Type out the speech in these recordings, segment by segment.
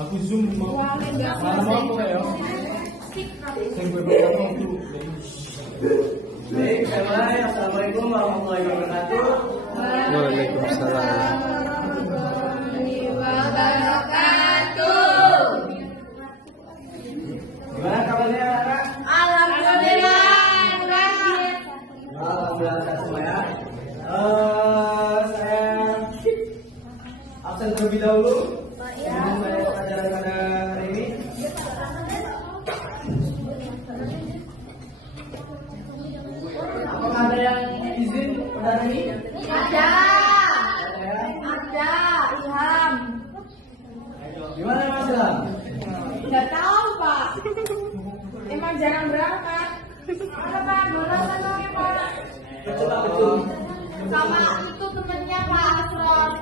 Aku zoom mau aku ya. Assalamualaikum warahmatullahi wabarakatuh. Waalaikumsalam. Gimana kabarnya anak? Alhamdulillah. Alhamdulillah sehat semua ya. Saya absen terlebih dahulu. Sebelum saya pelajaran pada hari ini. Apakah ada yang izin pada hari ini? Ada. Ada ya? Ada. Ilham. Gimana Mas Ilham? Nggak tahu Pak. Emang jarang berangkat. Ada Pak. Bola sana ya Pak. Betul. Sama itu temennya Pak Asraf.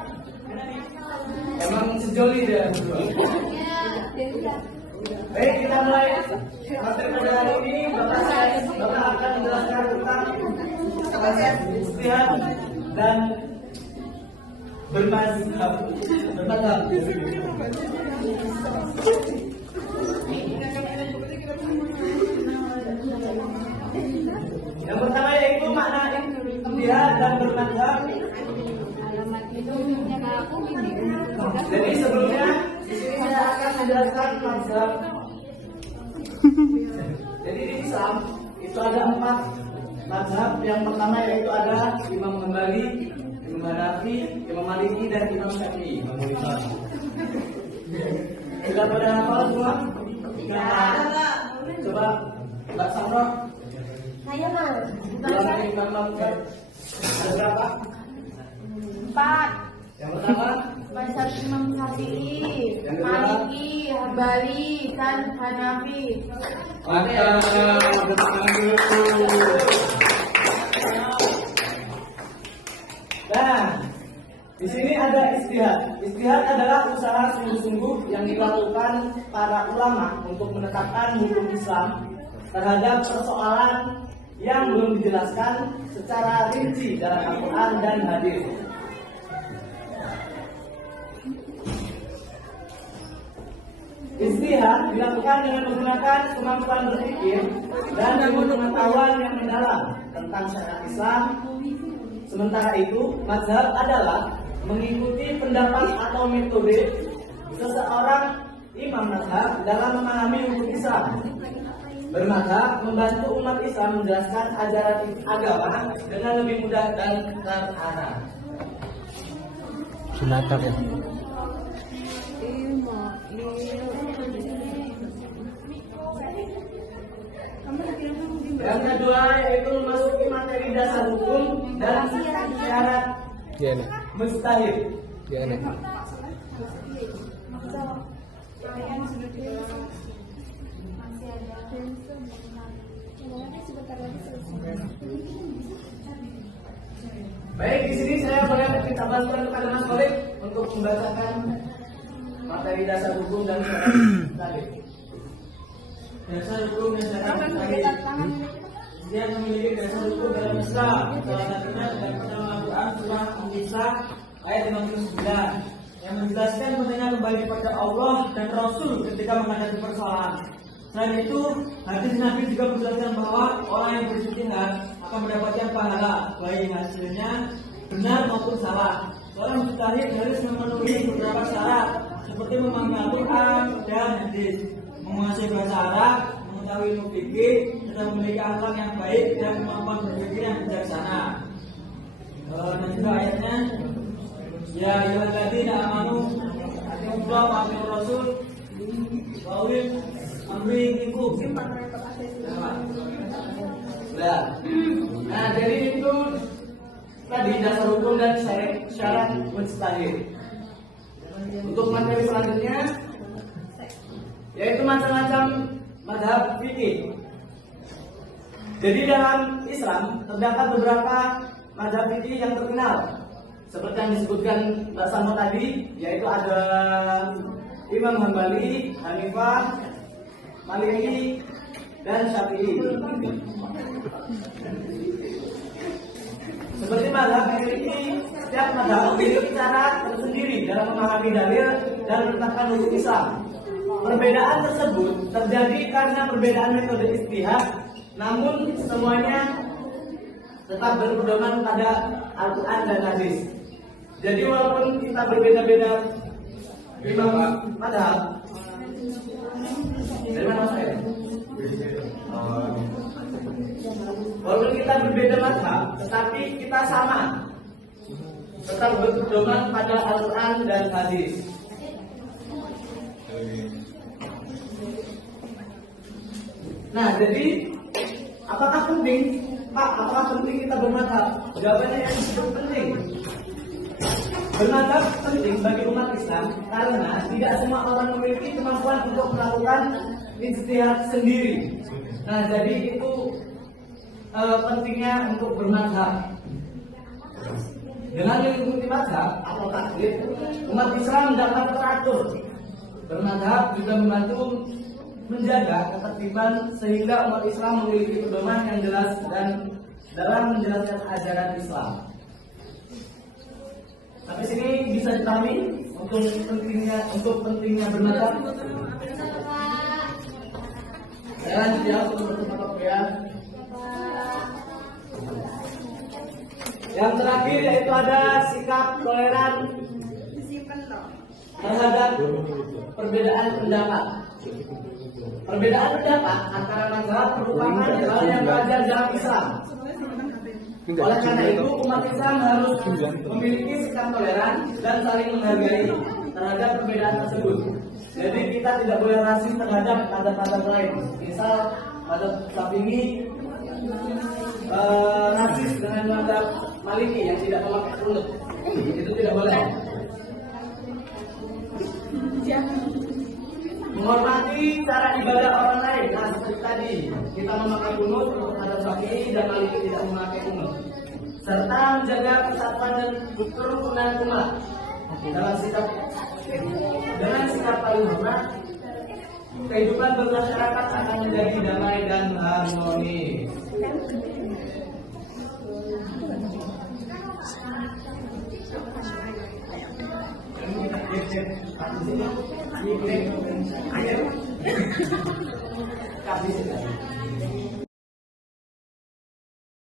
Emang sejoli dia berdua. Ya. Baik, kita mulai materi pada hari ini. Bapak akan menjelaskan tentang istihad dan bermazhab. Yang pertama yaitu makna istihad dan bermazhab. Jadi sebelumnya di sini saya akan menjelaskan mazhab. Jadi di Islam itu ada 4 mazhab. Yang pertama yaitu ada Imam Ghazali, Imam Hanafi, Imam Maliki dan Imam Syafi'i. Sudah pada hafal semua? Coba Mbak Samro. Saya mau. Ulangi Imam Mazhab. Ada berapa? 4. Yang pertama Mazhab Imam Syafi'i, Yang kedua? Maliki, Hambali, dan Hanafi. Nah, di sini ada istihad. Istihad adalah usaha sungguh-sungguh yang dilakukan para ulama untuk menetapkan hukum Islam terhadap persoalan yang belum dijelaskan secara rinci dalam Al-Quran dan hadis. Istihad dilakukan dengan menggunakan kemampuan berpikir dan ilmu pengetahuan yang mendalam tentang syariat Islam. Sementara itu, mazhab adalah mengikuti pendapat atau metode seseorang imam mazhab dalam memahami hukum Islam. Bermazhab membantu umat Islam menjelaskan ajaran agama dengan lebih mudah dan terarah. Sunatan ya. Yang kedua yaitu memasuki materi dasar hukum dan syarat Iya nih. mustahil. Iya nih. Baik, di sini saya boleh minta bantuan kepada Mas Khalid untuk membacakan materi dasar hukum dan syarat mustahil. Dasar hukum dan syarat mustahil. Dia memiliki dasar hukum dalam Islam. Salah satunya terdapat dalam Al-Quran surah An-Nisa ayat 59 yang menjelaskan pentingnya kembali kepada Allah dan Rasul ketika menghadapi persoalan. Selain itu, hadis Nabi juga menjelaskan bahwa orang yang berijtihad akan mendapatkan pahala baik hasilnya benar maupun salah. Seorang mujtahid harus memenuhi beberapa syarat seperti memahami Al-Quran dan hadis, menguasai bahasa Arab, mengetahui ilmu fikih, serta memiliki akhlak yang baik dan kemampuan berpikir yang bijaksana. Dan juga ayatnya, ya ayyuhalladzina amanu atiiullaha wa atiiur rasul wa ulil amri minkum. Nah, jadi itu tadi dasar hukum dan syarat mustahil. Untuk materi selanjutnya yaitu macam-macam mazhab fikih. Jadi dalam Islam terdapat beberapa mazhab fikih yang terkenal, seperti yang disebutkan Mbak Samo tadi, yaitu ada Imam Hambali, Hanifah, Maliki, dan Syafi'i. Seperti mazhab ini, setiap mazhab memiliki cara tersendiri dalam memahami dalil dan menetapkan hukum Islam. Perbedaan tersebut terjadi karena perbedaan metode ijtihad, namun semuanya tetap berpedoman pada Al-Quran dan hadis. Jadi walaupun kita berbeda-beda imam mazhab, dari mana saya? Walaupun kita berbeda mazhab, tetapi kita sama, tetap berpedoman pada Al-Quran dan hadis. Nah, jadi apakah penting, Pak? Apakah penting kita bermadzhab? Jawabannya yang cukup penting. Bermadzhab penting bagi umat Islam karena tidak semua orang memiliki kemampuan untuk melakukan ijtihad sendiri. Nah, jadi itu pentingnya untuk bermadzhab. Dengan mengikuti mazhab atau taklid, umat Islam dapat teratur. Bermadzhab juga membantu menjaga ketertiban sehingga umat Islam memiliki pedoman yang jelas dan dalam menjelaskan ajaran Islam. Tapi sini bisa dipahami untuk pentingnya bermadzhab. Saya lanjut ya untuk bertemu ya. Yang terakhir yaitu ada sikap toleran terhadap perbedaan pendapat. Perbedaan pendapat antara mazhab merupakan hal yang wajar dalam Islam. Oleh karena itu, umat Islam harus memiliki sikap toleran dan saling menghargai terhadap perbedaan tersebut. Jadi kita tidak boleh rasis terhadap mazhab-mazhab lain. Misal mazhab Syafi'i rasis dengan mazhab Maliki yang tidak memakai kunut, itu tidak boleh. Menghormati cara ibadah orang lain, nah seperti tadi kita memakai kunut untuk mazhab Syafi'i dan Maliki tidak memakai kunut, serta menjaga persatuan dan kerukunan umat dengan sikap paling hormat. Kehidupan bermasyarakat akan menjadi damai dan harmonis. Ayo, kasih